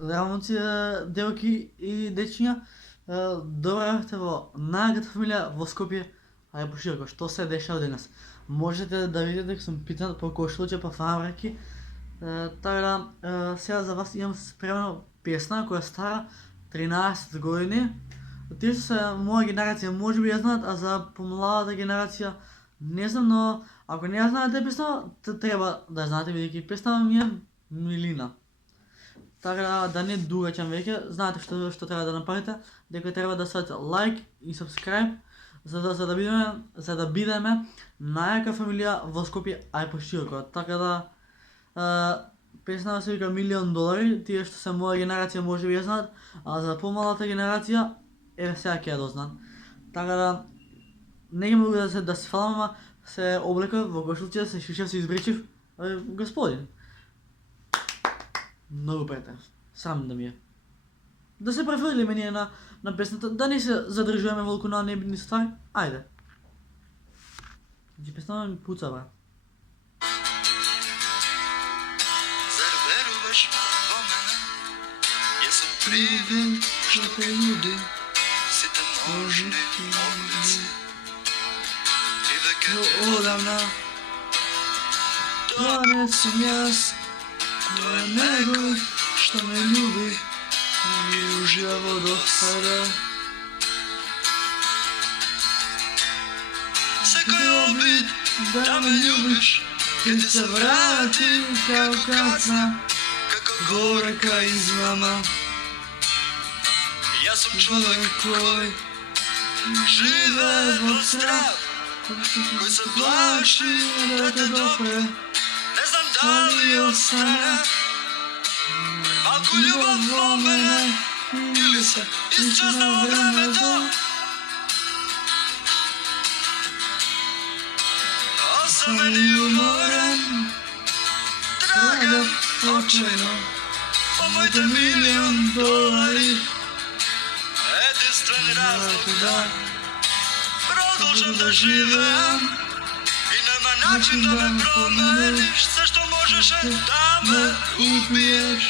Равноци, девойки и дечиња, доаѓавте во најагата фамилија во Скопје, а ја пошироко, што се дешава денес. Можете да видите дека сум питан по кој случај по фабрики. Така да, сега за вас имам спремено песна која е стара 13 години. Тие што се моја генерација може би ја знаат, а за помладата генерација не знам, но ако не ја знаете песна, треба да ја знаете, бидејќи песната ми е милина. Така да не дугачам веќе, знаете што треба да направите, дека треба да ставите лайк и subscribe за да бидеме најака фамилија во Скопје, а и пошироко. Така да песната се вика $1,000,000, тие што се моја генерација може би ја знаат, а за помалата генерација еве сега ќе ја дознаат. Така да не ги могу да се фалам, ама се облекав во кошлче, се шишев, се избричив. Господин. Многу пријатен. Срам да ми е. Да се префрлиме ние на песната, да не се задржуваме волку на небитни ствари. Ајде. Значи песната ми пуца, бра. Зар веруваш во мене? Јесум привид што кај луди сите можни облици. И веќе одамна тоа не сум јас. Тоа е некој што ме љуби и ужива во досада. Секој обид да ме љубиш ќе ти се врати како кацна, како горка измама. Јас сум човек кој живее во страх, кој се плаши да те допре. Не знам дали остане малку љубов во мене или се исчезна во времето. Осамен и уморен трагам очајно по моите $1,000,000. Единствен разлог да продолжам да живеам и нема начин да ме промениш. Се што можеше да ме убиеш.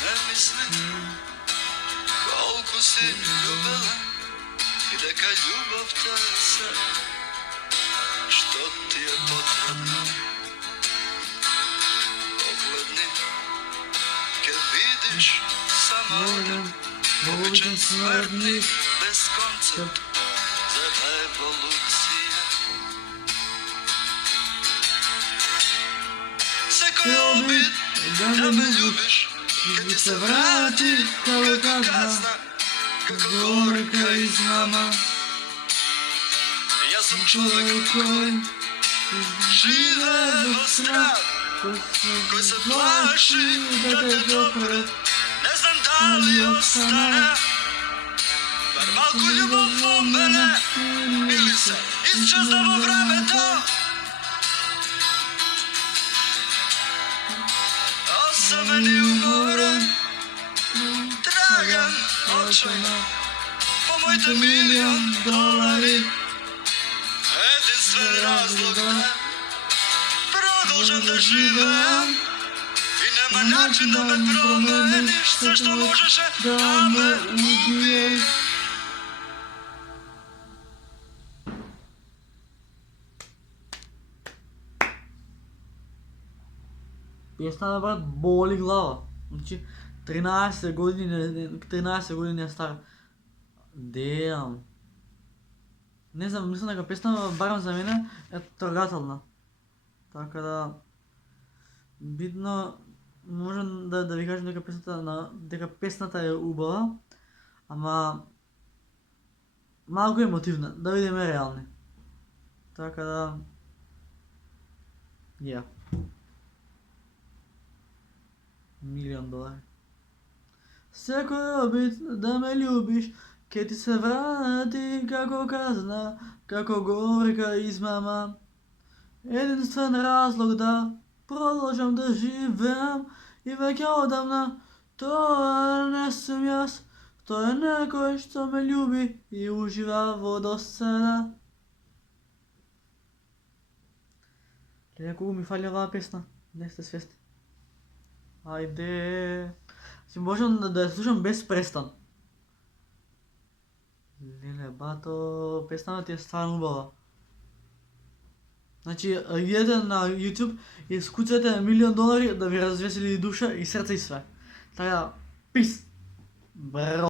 Не мисли колку си љубела и дека љубовта е се што ти е потребно. Погледни, ке видиш само еден обичен смртник без концепт за револуција. Секој обид да ме љубиш ке ти се врати како кацна, како горка измама. Јас сум човек кој живее во страх, кој се плаши да те допре. Не знам дали остане бар малку љубов во мене или се исчезна во времето. Осамен и уморен трагам очајно по моите $1,000,000. Единствен разлог да продолжам да живеам и нема начин да ме промениш. Се што можеше да ме убиеш. Песната, брат, боли глава. Значи 13 години е стара. Дејам. Не знам, мислам дека песната барам за мене е трогателна. Така да битно можам да ви кажам дека песната е убава, ама малку емотивна, да бидеме реални. Така да ја. $1,000,000. Секој обид да ме љубиш ке ти се врати како казна, како горка измама. Единствен разлог да продолжам да живеам и веќе одамна тоа не сум јас. Тоа е некој што ме љуби и ужива во досада. Леле, колку ми фали оваа песна, не сте свесни. Ajde. Znači možem da je slušam bez prestan. Lele, bato, pesma ti je stvarno ljubava. Znači, idete na YouTube i skucate $1.000.000 da bi razveseli duša i srce i sve. Tako da, peace, bro.